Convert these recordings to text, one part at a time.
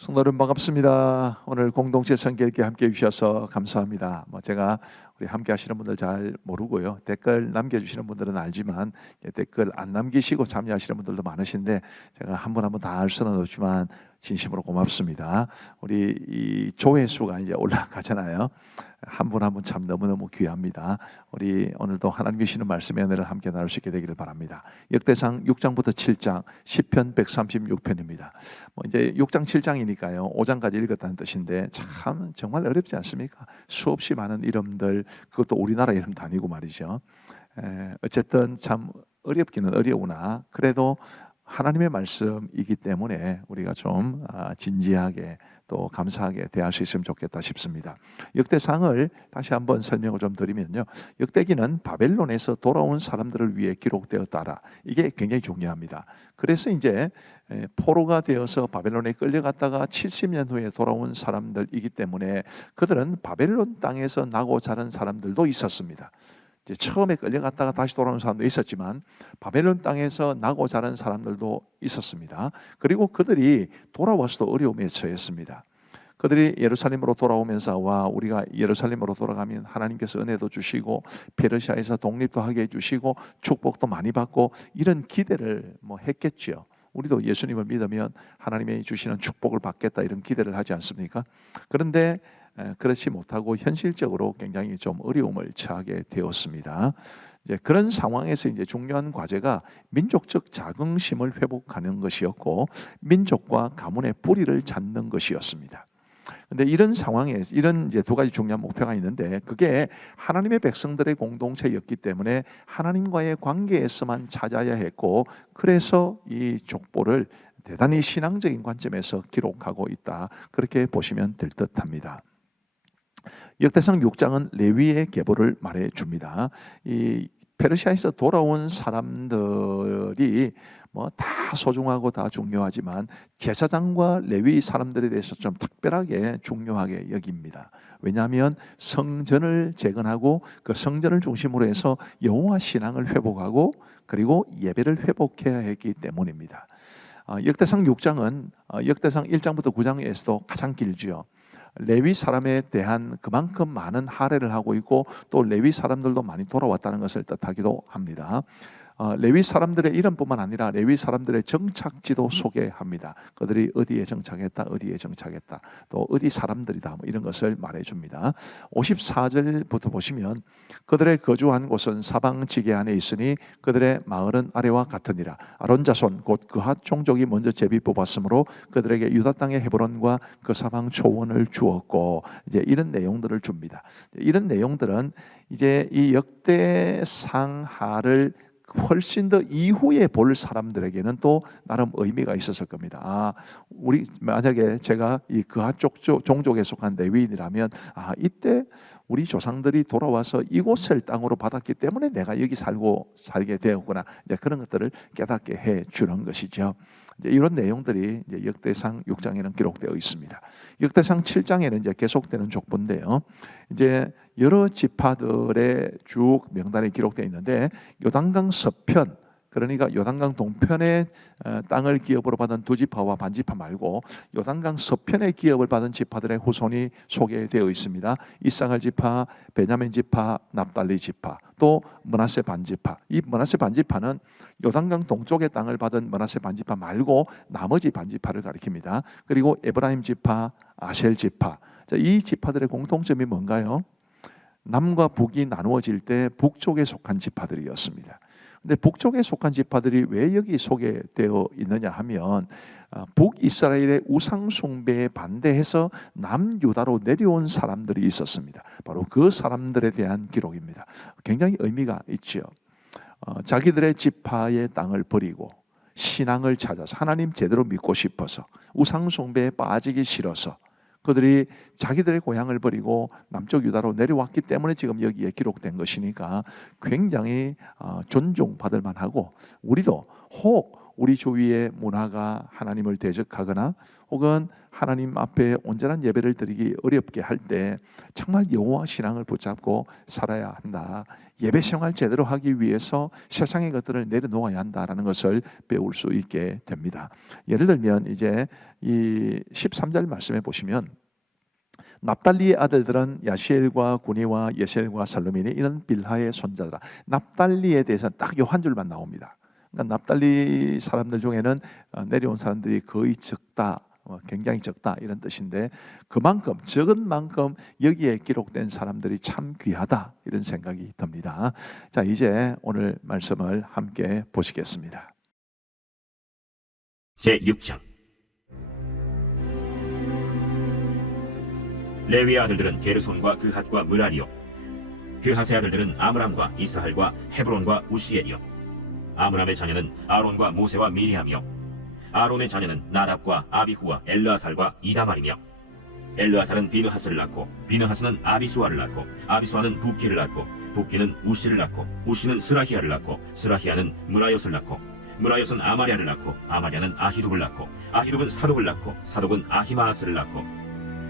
성도 여러분 반갑습니다. 오늘 공동체 성결교회 함께 해주셔서 감사합니다. 제가 우리 함께 하시는 분들 잘 모르고요. 댓글 남겨주시는 분들은 알지만 댓글 안 남기시고 참여하시는 분들도 많으신데 제가 한 분 한 분 다 알 수는 없지만 진심으로 고맙습니다. 우리 이 조회수가 이제 올라가잖아요. 한 분 한 분 참 너무너무 귀합니다. 우리 오늘도 하나님 주시는 말씀의 은혜를 함께 나눌 수 있게 되기를 바랍니다. 역대상 6장부터 7장, 시편 136편입니다. 이제 6장 7장이니까요. 5장까지 읽었다는 뜻인데 참 정말 어렵지 않습니까? 수없이 많은 이름들, 그것도 우리나라 이름도 아니고 말이죠. 어쨌든 참 어렵기는 어려우나 그래도 하나님의 말씀이기 때문에 우리가 좀 진지하게 또 감사하게 대할 수 있으면 좋겠다 싶습니다. 역대상을 다시 한번 설명을 좀 드리면요. 역대기는 바벨론에서 돌아온 사람들을 위해 기록되었다라. 이게 굉장히 중요합니다. 그래서 이제 포로가 되어서 바벨론에 끌려갔다가 70년 후에 돌아온 사람들이기 때문에 그들은 바벨론 땅에서 나고 자란 사람들도 있었습니다. 이제 처음에 끌려갔다가 다시 돌아오는 사람도 있었지만 바벨론 땅에서 나고 자란 사람들도 있었습니다. 그리고 그들이 돌아와서도 어려움에 처했습니다. 그들이 예루살렘으로 돌아오면서 우리가 예루살렘으로 돌아가면 하나님께서 은혜도 주시고 페르시아에서 독립도 하게 해주시고 축복도 많이 받고 이런 기대를 했겠죠. 우리도 예수님을 믿으면 하나님이 주시는 축복을 받겠다 이런 기대를 하지 않습니까? 그런데 그렇지 못하고 현실적으로 굉장히 좀 어려움을 처하게 되었습니다. 이제 그런 상황에서 이제 중요한 과제가 민족적 자긍심을 회복하는 것이었고 민족과 가문의 뿌리를 찾는 것이었습니다. 근데 이런 상황에 이런 이제 두 가지 중요한 목표가 있는데 그게 하나님의 백성들의 공동체였기 때문에 하나님과의 관계에서만 찾아야 했고 그래서 이 족보를 대단히 신앙적인 관점에서 기록하고 있다. 그렇게 보시면 될 듯합니다. 역대상 6장은 레위의 계보를 말해줍니다. 이 페르시아에서 돌아온 사람들이 다 소중하고 다 중요하지만 제사장과 레위 사람들에 대해서 좀 특별하게 중요하게 여깁니다. 왜냐하면 성전을 재건하고 그 성전을 중심으로 해서 여호와 신앙을 회복하고 그리고 예배를 회복해야 했기 때문입니다. 역대상 6장은 역대상 1장부터 9장에서도 가장 길지요. 레위 사람에 대한 그만큼 많은 할애를 하고 있고 또 레위 사람들도 많이 돌아왔다는 것을 뜻하기도 합니다. 레위 사람들의 이름뿐만 아니라 레위 사람들의 정착지도 소개합니다. 그들이 어디에 정착했다, 어디에 정착했다, 또 어디 사람들이다 이런 것을 말해줍니다. 54절부터 보시면 그들의 거주한 곳은 사방 지게 안에 있으니 그들의 마을은 아래와 같으니라. 아론 자손 곧 그핫 종족이 먼저 제비 뽑았으므로 그들에게 유다 땅의 헤브론과 그 사방 초원을 주었고 이제 이런 내용들을 줍니다. 이런 내용들은 이제 이 역대상하를 훨씬 더 이후에 볼 사람들에게는 또 나름 의미가 있었을 겁니다. 우리 만약에 제가 이 그하 종족에 속한 레위인이라면 이때 우리 조상들이 돌아와서 이곳을 땅으로 받았기 때문에 내가 여기 살게 되었구나. 이제 그런 것들을 깨닫게 해 주는 것이죠. 이제 이런 내용들이 이제 역대상 6장에는 기록되어 있습니다. 역대상 7장에는 이제 계속되는 족보인데요. 이제 여러 지파들의 쭉 명단이 기록되어 있는데 요단강 서편, 그러니까 요단강 동편의 땅을 기업으로 받은 두 지파와 반 지파 말고 요단강 서편의 기업을 받은 지파들의 후손이 소개되어 있습니다. 이사갈 지파, 베냐민 지파, 납달리 지파, 또 므낫세 반 지파. 이 므낫세 반 지파는 요단강 동쪽의 땅을 받은 므낫세 반 지파 말고 나머지 반 지파를 가리킵니다. 그리고 에브라임 지파, 아셀 지파. 이 지파들의 공통점이 뭔가요? 남과 북이 나누어질 때 북쪽에 속한 지파들이었습니다. 근데 북쪽에 속한 지파들이 왜 여기 소개되어 있느냐 하면 북이스라엘의 우상 숭배에 반대해서 남유다로 내려온 사람들이 있었습니다. 바로 그 사람들에 대한 기록입니다. 굉장히 의미가 있죠. 자기들의 지파의 땅을 버리고 신앙을 찾아서 하나님 제대로 믿고 싶어서 우상 숭배에 빠지기 싫어서 그들이 자기들의 고향을 버리고 남쪽 유다로 내려왔기 때문에 지금 여기에 기록된 것이니까 굉장히 존중받을 만하고 우리도 혹 우리 주위의 문화가 하나님을 대적하거나 혹은 하나님 앞에 온전한 예배를 드리기 어렵게 할 때 정말 여호와 신앙을 붙잡고 살아야 한다. 예배 생활 제대로 하기 위해서 세상의 것들을 내려놓아야 한다라는 것을 배울 수 있게 됩니다. 예를 들면 이제 이 13절 말씀에 보시면 납달리의 아들들은 야시엘과 구니와 예셀과 살루민이 이런 빌하의 손자들아. 납달리에 대해서는 딱 요 한 줄만 나옵니다. 그러니까 납달리 사람들 중에는 내려온 사람들이 거의 적다, 굉장히 적다 이런 뜻인데 그만큼 적은 만큼 여기에 기록된 사람들이 참 귀하다 이런 생각이 듭니다. 자, 이제 오늘 말씀을 함께 보시겠습니다. 제6장 레위의 아들들은 게르손과 그핫과 므라리요, 그핫의 아들들은 아므람과 이스할과 헤브론과 우시엘이요. 아므람의 자녀는 아론과 모세와 미리암이요, 아론의 자녀는 나답과 아비후와 엘르아살과 이다말이며, 엘르아살은 비느하스를 낳고 비느하스는 아비수아를 낳고 아비수아는 붓기를 낳고 붓기는 우시를 낳고 우시는 스라히아를 낳고 스라히아는 므라옅을 낳고 므라옅은 아마랴를 낳고 아마랴는 아히둡을 낳고 아히둡은 사독을 낳고 사독은 아히마아스를 낳고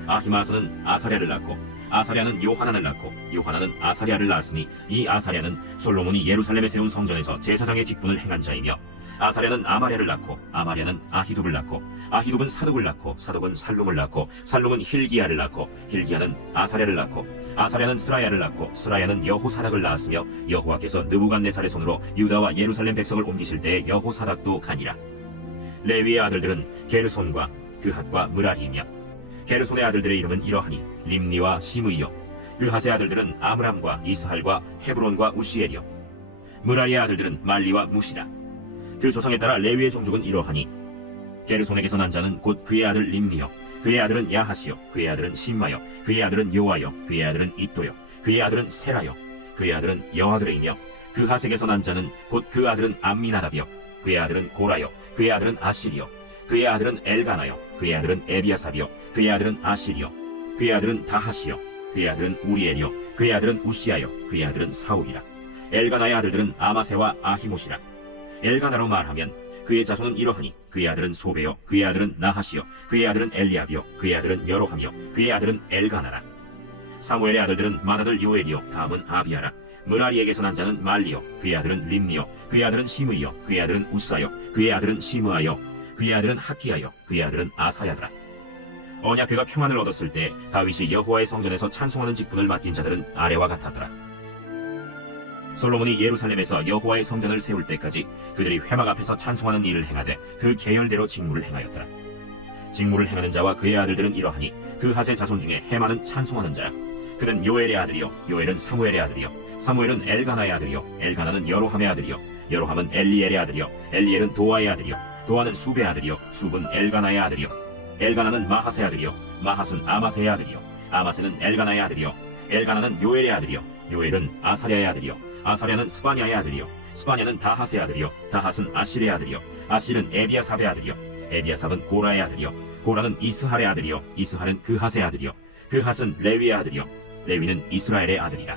아히마아스는 아사랴를 낳고 아사랴는 요하난을 낳고 요하난은 아사랴를 낳았으니 이 아사랴는 솔로몬이 예루살렘에 세운 성전에서 제사장의 직분을 행한 자이며 아사랴는 아마랴를 낳고 아마랴는 아히둡을 낳고 아히둡은 사독을 낳고 사독은 살룸을 낳고 살룸은 힐기야를 낳고 힐기야는 아사랴를 낳고 아사랴는 스라야를 낳고 스라야는 여호사닥을 낳았으며 여호와께서 느부갓네살의 손으로 유다와 예루살렘 백성을 옮기실 때 여호사닥도 가니라. 레위의 아들들은 게르손과 그핫과 므라리이며 게르손의 아들들의 이름은 이러하니 림니와 시므이요, 그핫의 아들들은 아므람과 이스할과 헤브론과 우시엘이요, 므라리의 아들들은 말리와 무시라. 그 조상에 따라 레위의 종족은 이러하니 게르손에게서 난 자는 곧 그의 아들 림니요, 그의 아들은 야하시요, 그의 아들은 심마요, 그의 아들은 요아요, 그의 아들은 이또요, 그의 아들은 세라요, 그의 아들은 여아들이며 그핫에게서 난 자는 곧 그 아들은 암미나답이요, 그의 아들은 고라요, 그의 아들은 아실이요, 그의 아들은 엘가나요, 그의 아들은 에비아삽이요, 그의 아들은 아실이요, 그의 아들은 다하시요, 그의 아들은 우리엘이요, 그의 아들은 우시아요, 그의 아들은 사울이라. 엘가나의 아들들은 아마세와 아히못이라. 엘가나로 말하면 그의 자손은 이러하니 그의 아들은 소베요, 그의 아들은 나하시요, 그의 아들은 엘리압이요, 그의 아들은 여로함이요, 그의 아들은 엘가나라. 사무엘의 아들들은 맏아들 요엘이요, 다음은 아비아라. 므라리에게서 난 자는 말리요, 그의 아들은 림니요, 그의 아들은 시므이요, 그의 아들은 우사요, 그의 아들은 시므아요, 그의 아들은 학기야요, 그의 아들은 아사야더라. 언약궤가 평안을 얻었을 때 다윗이 여호와의 성전에서 찬송하는 직분을 맡긴 자들은 아래와 같았더라. 솔로몬이 예루살렘에서 여호와의 성전을 세울 때까지 그들이 회막 앞에서 찬송하는 일을 행하되 그 계열대로 직무를 행하였더라. 직무를 행하는 자와 그의 아들들은 이러하니 그핫의 자손 중에 헤만은 찬송하는 자라. 그는 요엘의 아들이요, 요엘은 사무엘의 아들이요, 사무엘은 엘가나의 아들이요, 엘가나는 여로함의 아들이요, 여로함은 엘리엘의 아들이요, 엘리엘은 도아의 아들이요, 도아는 숲의 아들이요, 숲은 엘가나의 아들이요, 엘가나는 마하스의 아들이요, 마하스는 아마세의 아들이요, 아마세는 엘가나의 아들이요, 엘가나는 요엘의 아들이요, 요엘은 아사랴의 아들이요, 아사랴는 스바냐의 아들이요, 스바냐는 다하스의 아들이요, 다하스는 아실의 아들이요, 아실은 에비아삽의 아들이요, 에비아삽은 고라의 아들이요, 고라는 이스할의 아들이요, 이스할은 그핫의 아들이요, 그핫은 레위의 아들이요, 레위는 이스라엘의 아들이라.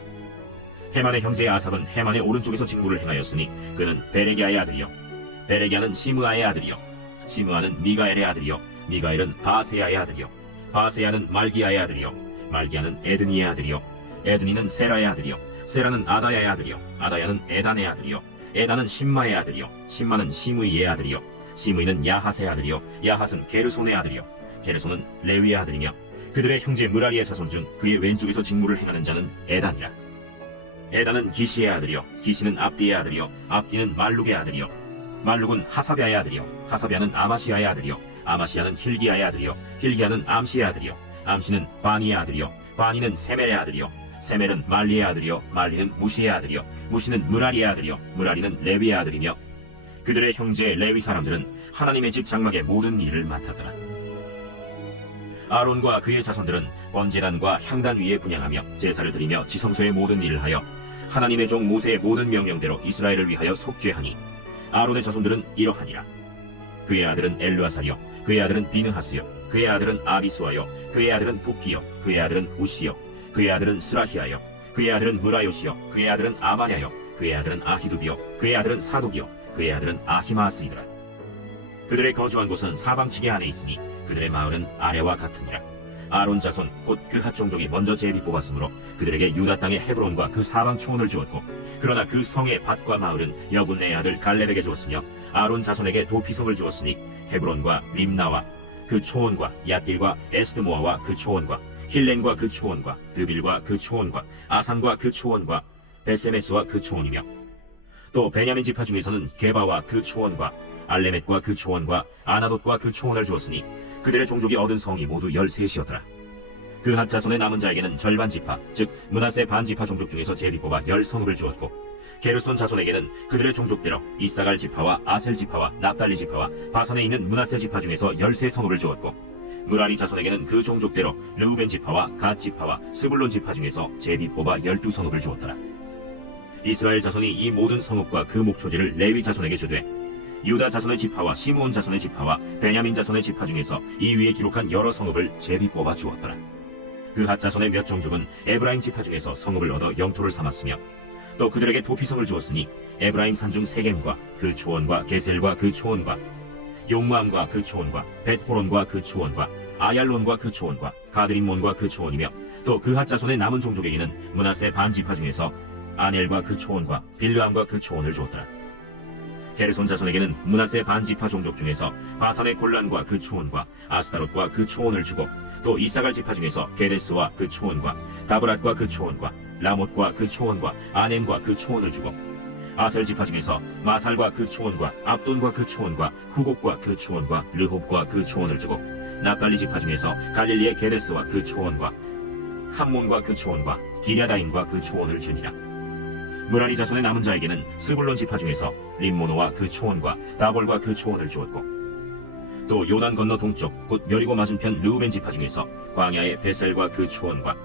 헤만의 형제 아삽은 헤만의 오른쪽에서 직무를 행하였으니 그는 베레기아의 아들이요, 베레기아는 시므아의 아들이요, 시므아는 미가엘의 아들이요, 미가엘은 바세야의 아들이요, 바세야는 말기야의 아들이요, 말기야는 에드니의 아들이요, 에드니는 세라의 아들이요, 세라는 아다야의 아들이요, 아다야는 에단의 아들이요, 에단은 심마의 아들이요, 심마는 시므이의 아들이요, 시므이는 야핫의 아들이요, 야핫은 게르손의 아들이요, 게르손은 레위의 아들이며 그들의 형제 므라리의 자손 중 그의 왼쪽에서 직무를 행하는 자는 에단이라. 에단은 기시의 아들이요, 기시는 압디의 아들이요, 압디는 말룩의 아들이요, 말룩은 하사비아의 아들이요, 하사비아는 아마시아의 아들이요, 아마시아는 힐기야의 아들이요, 힐기야는 암시의 아들이요, 암시는 바니의 아들이요, 바니는 세멜의 아들이요, 세멜은 말리의 아들이요, 말리는 무시의 아들이요, 무시는 므라리의 아들이요, 므라리는 레위의 아들이며 그들의 형제 레위 사람들은 하나님의 집 장막의 모든 일을 맡았더라. 아론과 그의 자손들은 번제단과 향단 위에 분향하며 제사를 드리며 지성소의 모든 일을 하여 하나님의 종 모세의 모든 명령대로 이스라엘을 위하여 속죄하니 아론의 자손들은 이러하니라. 그의 아들은 엘르아살이요, 그의 아들은 비느하스요, 그의 아들은 아비수아요, 그의 아들은 붓기요, 그의 아들은 우시요, 그의 아들은 스라히아요, 그의 아들은 므라요시요, 그의 아들은 아마랴요, 그의 아들은 아히두비요, 그의 아들은 사독이요, 그의 아들은 아히마스이더라. 그들의 거주한 곳은 사방지게 안에 있으니 그들의 마을은 아래와 같으니라. 아론 자손 곧 그핫 종족이 먼저 제비 뽑았으므로 그들에게 유다 땅의 헤브론과 그 사방 초원을 주었고, 그러나 그 성의 밭과 마을은 여분네의 아들 갈렙에게 주었으며 아론 자손에게 도피성을 주었으니 헤브론과 림나와 그 초원과 얏길과 에스드모아와 그 초원과 힐렌과 그 초원과 드빌과 그 초원과 아산과 그 초원과 베세메스와 그 초원이며, 또 베냐민 지파 중에서는 게바와 그 초원과 알레멧과 그 초원과 아나돗과 그 초원을 주었으니 그들의 종족이 얻은 성이 모두 13이었더라. 그핫 자손의 남은 자에게는 절반 지파, 즉 므낫세 반 지파 종족 중에서 제비 뽑아 10성읍을 주었고, 게르손 자손에게는 그들의 종족대로 이사갈 지파와 아셀 지파와 납달리 지파와 바산에 있는 므낫세 지파 중에서 13성읍을 주었고, 무라리 자손에게는 그 종족대로 르우벤 지파와 갓 지파와 스불론 지파 중에서 제비 뽑아 12성읍을 주었더라. 이스라엘 자손이 이 모든 성읍과 그 목초지를 레위 자손에게 주되, 유다 자손의 지파와 시므온 자손의 지파와 베냐민 자손의 지파 중에서 이 위에 기록한 여러 성읍을 제비 뽑아 주었더라. 그핫 자손의 몇 종족은 에브라임 지파 중에서 성읍을 얻어 영토를 삼았으며, 또 그들에게 도피성을 주었으니 에브라임 산중 세겜과 그 초원과 게셀과 그 초원과 용무암과 그 초원과 벳호론과 그 초원과 아얄론과 그 초원과 가드림몬과 그 초원이며, 또 그핫 자손의 남은 종족에게는 므낫세 반 지파 중에서 아넬과 그 초원과 빌르암과 그 초원을 주었더라. 게르손 자손에게는 므낫세 반 지파 종족 중에서 바산의 골란과 그 초원과 아스타롯과 그 초원을 주고, 또 이사갈 지파 중에서 게데스와 그 초원과 다브랏과 그 초원과 라못과 그 초원과 아넴과 그 초원을 주고, 아셀 지파 중에서 마살과 그 초원과 압돈과 그 초원과 후곡과 그 초원과 르홉과 그 초원을 주고, 납달리 지파 중에서 갈릴리의 게데스와 그 초원과 함몬과 그 초원과 기랴다임과 그 초원을 주니라. 무라리 자손의 남은 자에게는 스불론 지파 중에서 림모노와 그 초원과 다볼과 그 초원을 주었고, 또 요단 건너 동쪽 곧 여리고 맞은편 르우벤 지파 중에서 광야의 베셀과 그 초원과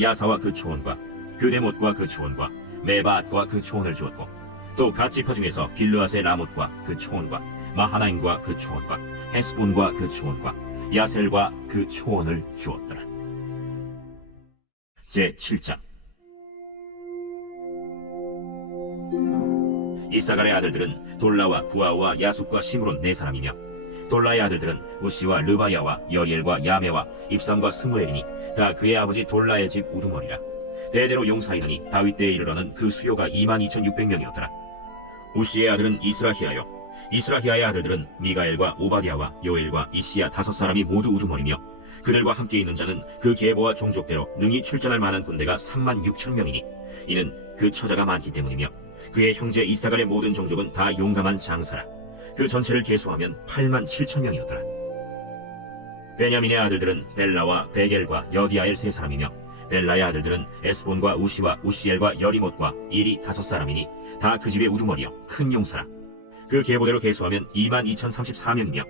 야사와 그 초원과 그데못과 그 초원과 메바앗과 그 초원을 주었고, 또 갓 지파 중에서 길르앗의 라못과 그 초원과 마하나임과 그 초원과 헤스본과 그 초원과 야셀과 그 초원을 주었더라. 제7장. 이사갈의 아들들은 돌라와 부아와 야숫과 시므론 4사람이며, 돌라의 아들들은 우시와 르바야와 여리엘과 야메와 입삼과 스무엘이니 다 그의 아버지 돌라의 집 우두머리라. 대대로 용사이더니 다윗 때에 이르러는 그 수요가 22,600명이었더라. 우시의 아들은 이스라히야요, 이스라히야의 아들들은 미가엘과 오바디아와 요엘과 이시야 5사람이 모두 우두머리며, 그들과 함께 있는 자는 그 계보와 종족대로 능히 출전할 만한 군대가 36,000명이니 이는 그 처자가 많기 때문이며, 그의 형제 이사갈의 모든 종족은 다 용감한 장사라. 그 전체를 계수하면 87,000명이었더라. 베냐민의 아들들은 벨라와 베겔과 여디아엘 3사람이며, 벨라의 아들들은 에스본과 우시와 우시엘과 여리못과 일이 5사람이니 다 그 집의 우두머리여 큰 용사라. 그 계보대로 계수하면 22,034명이며,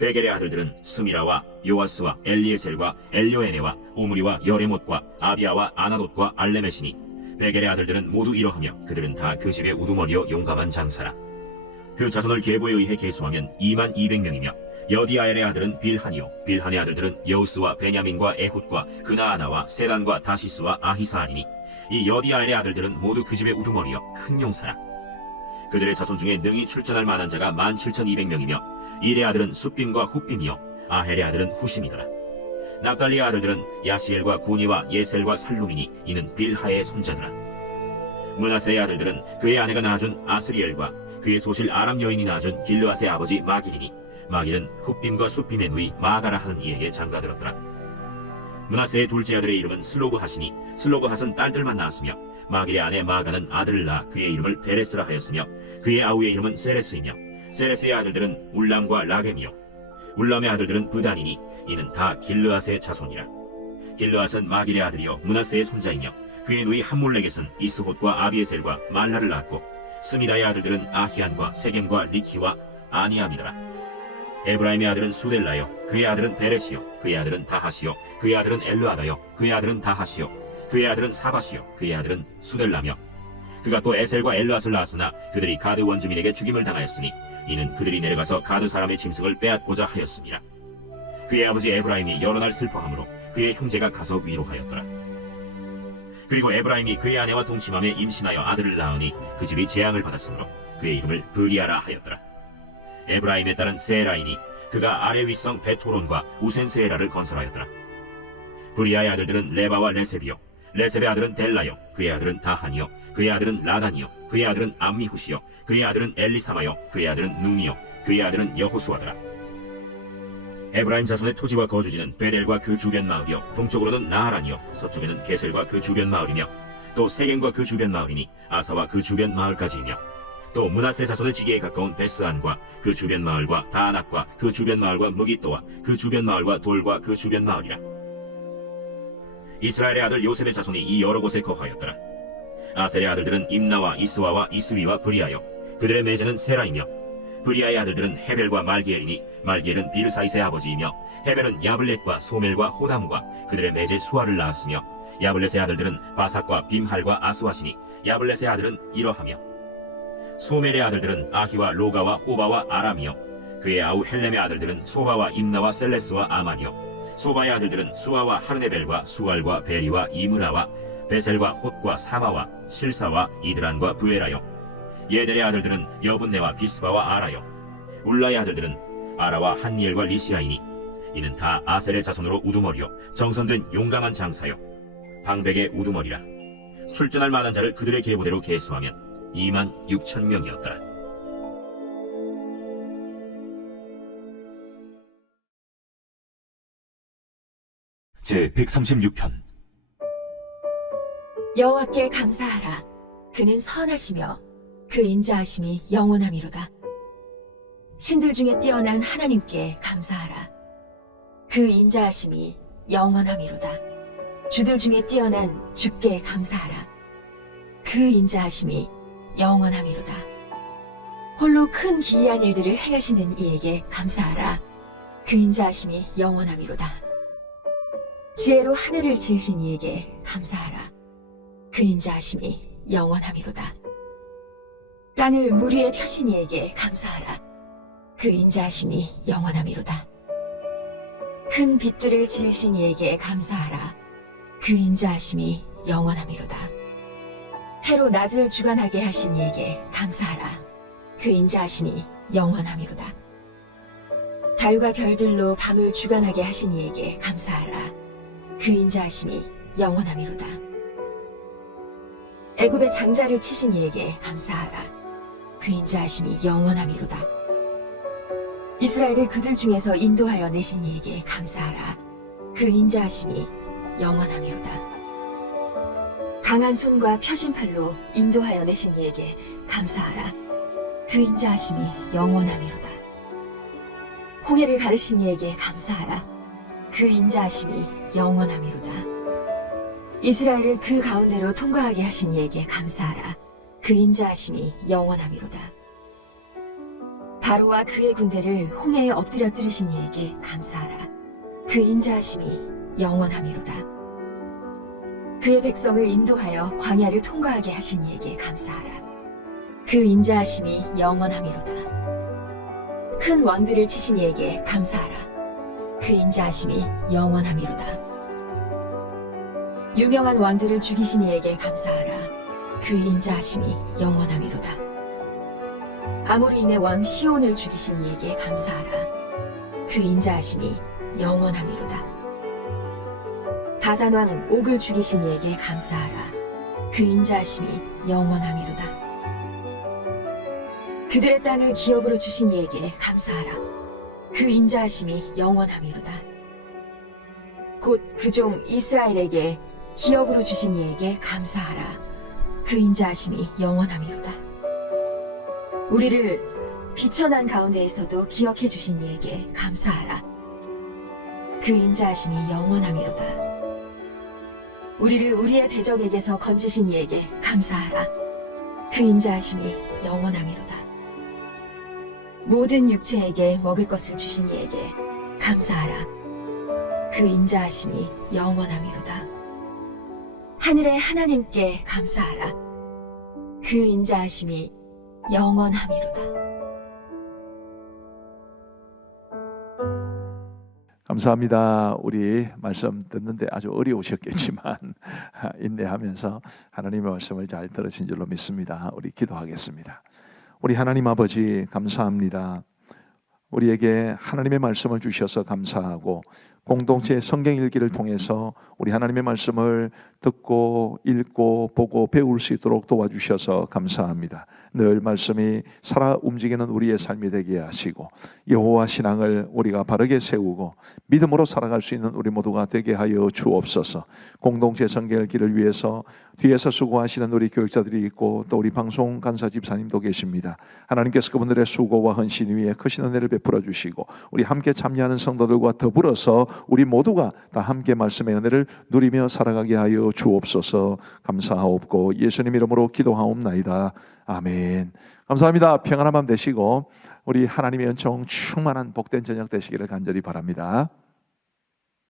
베겔의 아들들은 스미라와 요아스와 엘리에셀과 엘료에네와 오므리와 여레못과 아비아와 아나돗과 알레메시니 베겔의 아들들은 모두 이러하며 그들은 다 그 집의 우두머리여 용감한 장사라. 그 자손을 계보에 의해 계수하면 22,200명이며, 여디아엘의 아들은 빌하니요, 빌한의 아들들은 여우스와 베냐민과 에훗과 그나아나와 세단과 다시스와 아히사아니니 이 여디아엘의 아들들은 모두 그 집의 우두머리여 큰 용사라. 그들의 자손 중에 능히 출전할 만한 자가 17,200명이며, 일의 아들은 숫빔과 훗빔이요, 아헬의 아들은 후심이더라. 납달리의 아들들은 야시엘과 구니와 예셀과 살룸이니 이는 빌하의 손자더라. 므낫세의 아들들은 그의 아내가 낳아준 아스리엘과 그의 소실 아람 여인이 낳아준 길르앗의 아버지 마길이니 마길은 훗빔과 숫빔의 누이 마가라 하는 이에게 장가들었더라. 므낫세의 둘째 아들의 이름은 슬로브핫이니 슬로브핫은 딸들만 낳았으며, 마길의 아내 마가는 아들을 낳아 그의 이름을 베레스라 하였으며, 그의 아우의 이름은 세레스이며, 세레스의 아들들은 울람과 라겜이요, 울람의 아들들은 브단이니 이는 다 길르앗의 자손이라. 길르앗은 마길의 아들이요 므낫세의 손자이며, 그의 누이 함몰렉에서는 이스봇과 아비에셀과 말라를 낳았고, 스미다의 아들들은 아히안과 세겜과 리키와 아니암이더라. 에브라임의 아들은 수델라요, 그의 아들은 베레시요, 그의 아들은 다하시요, 그의 아들은 엘르아다요, 그의 아들은 다하시요, 그의 아들은 사바시요, 그의 아들은 수델라며, 그가 또 에셀과 엘르앗을 낳았으나 그들이 가드 원주민에게 죽임을 당하였으니 이는 그들이 내려가서 가드 사람의 짐승을 빼앗고자 하였습니다. 그의 아버지 에브라임이 여러 날 슬퍼하므로 그의 형제가 가서 위로하였더라. 그리고 에브라임이 그의 아내와 동침함에 임신하여 아들을 낳으니 그 집이 재앙을 받았으므로 그의 이름을 브리아라 하였더라. 에브라임에 따른 세라이니 그가 아래 윗성 베토론과 우센세라를 건설하였더라. 브리아의 아들들은 레바와 레셉이요 레셉의 아들은 델라요 그의 아들은 다한이요 그의 아들은 라단이요 그의 아들은 암미후시요 그의 아들은 엘리사마요 그의 아들은 눈이요 그의 아들은 여호수아더라. 에브라임 자손의 토지와 거주지는 베델과 그 주변 마을이요 동쪽으로는 나하란이요 서쪽에는 게셀과 그 주변 마을이며 또 세겜과 그 주변 마을이니 아사와 그 주변 마을까지이며 또 므낫세 자손의 지기에 가까운 베스안과 그 주변 마을과 다낙과 그 주변 마을과 무기또와 그 주변 마을과 돌과 그 주변 마을이라. 이스라엘의 아들 요셉의 자손이 이 여러 곳에 거하였더라. 아셀의 아들들은 임나와 이스와와 이스위와 브리아요 그들의 매제는 세라이며 브리아의 아들들은 헤벨과 말기엘이니 말기엘은 빌사이스의 아버지이며 헤벨은 야블렛과 소멜과 호담과 그들의 매제 수아를 낳았으며 야블렛의 아들들은 바삭과 빔할과 아스와시니 야블렛의 아들은 이러하며 소멜의 아들들은 아히와 로가와 호바와 아람이요 그의 아우 헬렘의 아들들은 소바와 임나와 셀레스와 아만이요 소바의 아들들은 수아와 하르네벨과 수알과 베리와 이므라와 베셀과 홑과 사마와 실사와 이드란과 부에라요 예델의 아들들은 여분네와 비스바와 아라요 울라의 아들들은 아라와 한니엘과 리시아이니 이는 다 아셀의 자손으로 우두머리요 정선된 용감한 장사요 방백의 우두머리라. 출전할 만한 자를 그들의 계보대로 계수하면 26,000명이었더라. 제 136편. 여호와께 감사하라. 그는 선하시며 그 인자하심이 영원함이로다. 신들 중에 뛰어난 하나님께 감사하라. 그 인자하심이 영원함이로다. 주들 중에 뛰어난 주께 감사하라. 그 인자하심이 영원함이로다. 홀로 큰 기이한 일들을 행하시는 이에게 감사하라. 그 인자하심이 영원함이로다. 지혜로 하늘을 지으신 이에게 감사하라. 그 인자하심이 영원함이로다. 땅을 물 위에 펴신 이에게 감사하라. 그 인자하심이 영원함이로다. 큰 빛들을 지으신 이에게 감사하라. 그 인자하심이 영원함이로다. 해로 낮을 주관하게 하신 이에게 감사하라. 그 인자하심이 영원함이로다. 달과 별들로 밤을 주관하게 하신 이에게 감사하라. 그 인자하심이 영원함이로다. 애굽의 장자를 치신 이에게 감사하라. 그 인자하심이 영원함이로다. 이스라엘을 그들 중에서 인도하여 내신 이에게 감사하라. 그 인자하심이 영원함이로다. 강한 손과 펴신 팔로 인도하여 내신 이에게 감사하라. 그 인자하심이 영원함이로다. 홍해를 가르신 이에게 감사하라. 그 인자하심이 영원함이로다. 이스라엘을 그 가운데로 통과하게 하신 이에게 감사하라. 그 인자하심이 영원함이로다. 바로와 그의 군대를 홍해에 엎드려뜨리신 이에게 감사하라. 그 인자하심이 영원함이로다. 그의 백성을 인도하여 광야를 통과하게 하신 이에게 감사하라. 그 인자하심이 영원함이로다. 큰 왕들을 치신 이에게 감사하라. 그 인자하심이 영원함이로다. 유명한 왕들을 죽이신 이에게 감사하라. 그 인자하심이 영원함이로다. 아모리인의 왕 시온을 죽이신 이에게 감사하라. 그 인자하심이 영원함이로다. 바산 왕 옥을 죽이신 이에게 감사하라. 그 인자하심이 영원함이로다. 그들의 땅을 기업으로 주신 이에게 감사하라. 그 인자하심이 영원함이로다. 곧 그 종 이스라엘에게 기업으로 주신 이에게 감사하라. 그 인자하심이 영원함이로다. 우리를 비천한 가운데에서도 기억해 주신 이에게 감사하라. 그 인자하심이 영원함이로다. 우리를 우리의 대적에게서 건지신 이에게 감사하라. 그 인자하심이 영원함이로다. 모든 육체에게 먹을 것을 주신 이에게 감사하라. 그 인자하심이 영원함이로다. 하늘의 하나님께 감사하라. 그 인자하심이 영원함이로다. 감사합니다. 우리 말씀 듣는데 아주 어려우셨겠지만 인내하면서 하나님의 말씀을 잘 들으신 줄로 믿습니다. 우리 기도하겠습니다. 우리 하나님 아버지 감사합니다. 우리에게 하나님의 말씀을 주셔서 감사하고 공동체 성경 읽기를 통해서 우리 하나님의 말씀을 듣고 읽고 보고 배울 수 있도록 도와주셔서 감사합니다. 늘 말씀이 살아 움직이는 우리의 삶이 되게 하시고 여호와 신앙을 우리가 바르게 세우고 믿음으로 살아갈 수 있는 우리 모두가 되게 하여 주옵소서. 공동체 성경 읽기를 위해서 뒤에서 수고하시는 우리 교육자들이 있고 또 우리 방송 간사 집사님도 계십니다. 하나님께서 그분들의 수고와 헌신 위에 크신 은혜를 베풀어 주시고 우리 함께 참여하는 성도들과 더불어서 우리 모두가 다 함께 말씀의 은혜를 누리며 살아가게 하여 주옵소서. 감사하옵고 예수님 이름으로 기도하옵나이다. 아멘. 감사합니다. 평안한 밤 되시고 우리 하나님의 은총 충만한 복된 저녁 되시기를 간절히 바랍니다.